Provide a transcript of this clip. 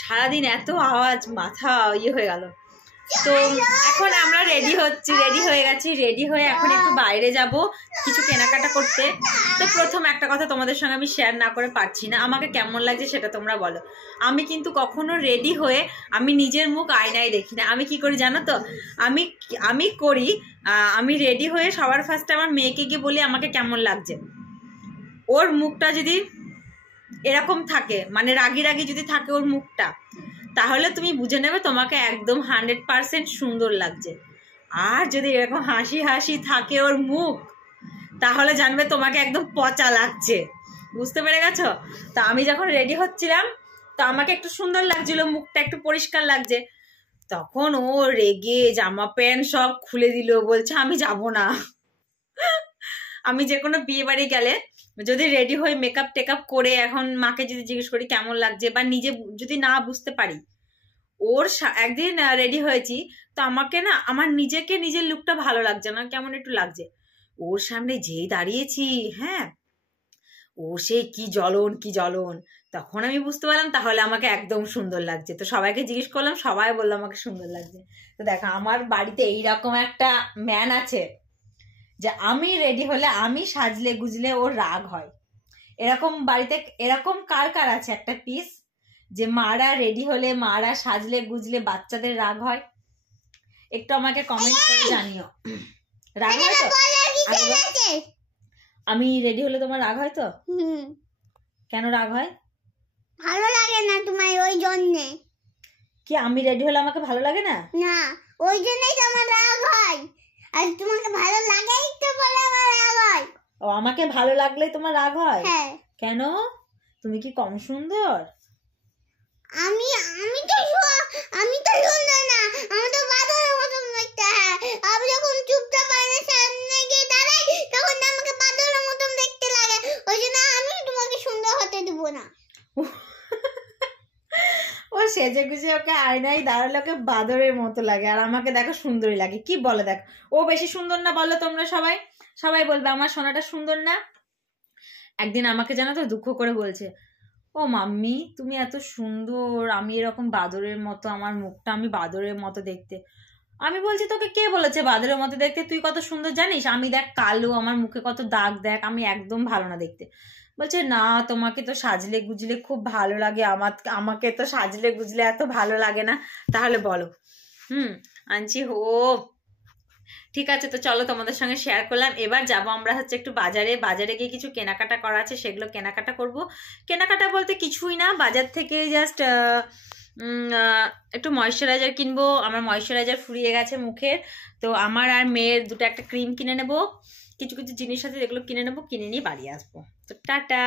সারাদিন এত আওয়াজ, মাথা ইয়ে হয়ে গেল। তো এখন আমরা রেডি হচ্ছি, রেডি হয়ে গেছি, রেডি হয়ে এখন একটু বাইরে যাব কিছু কেনাকাটা করতে। তো প্রথম একটা কথা তোমাদের সঙ্গে আমি শেয়ার না করে পারছি না, আমাকে কেমন লাগছে সেটা তোমরা বলো। আমি কিন্তু কখনো রেডি হয়ে আমি নিজের মুখ আয়নায় দেখি না। আমি কি করি জানো তো, আমি রেডি হয়ে সবার ফার্স্টে আমার মেয়েকে গিয়ে বলি আমাকে কেমন লাগছে। ওর মুখটা যদি এরকম থাকে, মানে রাগি রাগি যদি থাকে ওর মুখটা, তাহলে তুমি বুঝে নেবে তোমাকে একদম 100% সুন্দর লাগছে। আর যদি এরকম হাসি হাসি থাকে ওর মুখ, তাহলে জানবে তোমাকে একদম পচা লাগছে। বুঝতে পেরে গেছো? তা আমি যখন রেডি হচ্ছিলাম, তো আমাকে একটু সুন্দর লাগছিল, মুখটা একটু পরিষ্কার লাগছে। তখন ও রেগে জামা প্যান্ট সব খুলে দিল, বলছে আমি যাব না। আমি যে কোনো বিয়ে বাড়ি গেলে যদি রেডি হয়ে মেকআপ টেকআপ করে এখন মাকে যদি জিজ্ঞেস করি কেমন লাগছে, বা নিজে যদি না বুঝতে পারি, ওর একদিন রেডি হয়েছি, তো আমাকে না আমার নিজেকে নিজের লুকটা ভালো লাগছে না, কেমন একটু লাগছে। ওর সামনে যেই দাঁড়িয়েছি, হ্যাঁ, ও সে কি জ্বলন। তখন আমি বুঝতে পারলাম তাহলে আমাকে একদম সুন্দর লাগছে। তো সবাইকে জিজ্ঞেস করলাম, সবাই বললো আমাকে সুন্দর লাগছে। তো দেখো আমার বাড়িতে এইরকম একটা ম্যান আছে যে আমি রেডি হলে, আমি সাজলে গুজলে ওর রাগ হয়। এরকম বাড়িতে এরকম কার কার আছে একটা পিস, যে মারা রেডি হলে, মারা সাজলে গুজলে বাচ্চাদের রাগ হয়? একটু আমাকে কমেন্ট করে জানিও। রাগ হয় তো? আমি রেডি হলে তোমার রাগ হয় তো? কেন রাগ হয়? ভালো লাগে না তোমার, ওই জন্য। কি আমি রেডি হলে আমাকে ভালো লাগে না? না, ওই জন্যই তোমার রাগ হয়। আর তোমাকে ভালো লাগেই তো বলে আমার রাগ হয়। ও, আমাকে ভালো লাগলেই তোমার রাগ হয়? হ্যাঁ। কেন? তুমি কি কম সুন্দর? আমি তো সুন্দর না, আমি তো বাদরের মতন দেখতে। আমি যখন চুপচাপ আয়নার সামনে গিয়ে দাঁড়াই, তখন আমাকে বাদরের মতন দেখতে লাগে। ওই জন্য আমি তোমাকে সুন্দর হতে দেব না। ও সেজে গুজে ওকে আয়নায় দাঁড়ালে ওকে বাদরের মতো লাগে, আর আমাকে দেখো সুন্দরই লাগে। কি বলে দেখো, ও বেশি সুন্দর না বলো তোমরা সবাই বলবে আমার সোনাটা সুন্দর না। একদিন আমাকে জানো তো দুঃখ করে বলছে, ও মাম্মি তুমি এত সুন্দর, আমি এরকম বাদরের মতো, আমার মুখটা আমি বাদরের মতো দেখতে। আমি বলছি তোকে কে বলেছে বাদরের মতো দেখতে? তুই কত সুন্দর জানিস? আমি দেখ কালো, আমার মুখে কত দাগ, দেখ আমি একদম ভালো না দেখতে। বলছে না তোমাকে তো সাজলে গুজলে খুব ভালো লাগে, আমাকে তো সাজলে গুজলে এত ভালো লাগে না। তাহলে বলো। আনছি হো, ঠিক আছে। তো চলো তোমাদের সঙ্গে শেয়ার করলাম। এবার যাবো আমরা হচ্ছে একটু বাজারে গিয়ে কিছু কেনাকাটা করা আছে, সেগুলো কেনাকাটা করব। কেনাকাটা বলতে কিছুই না, বাজার থেকে জাস্ট একটু ময়শ্চারাইজার কিনবো। আমার ময়শ্চারাইজার ফুরিয়ে গেছে মুখের। তো আমার আর মেয়ের দুটো একটা ক্রিম কিনে নেবো, কিছু জিনিস আছে যেগুলো কিনে নেবো, কিনে নিয়ে বাড়ি আসবো। তো টাটা।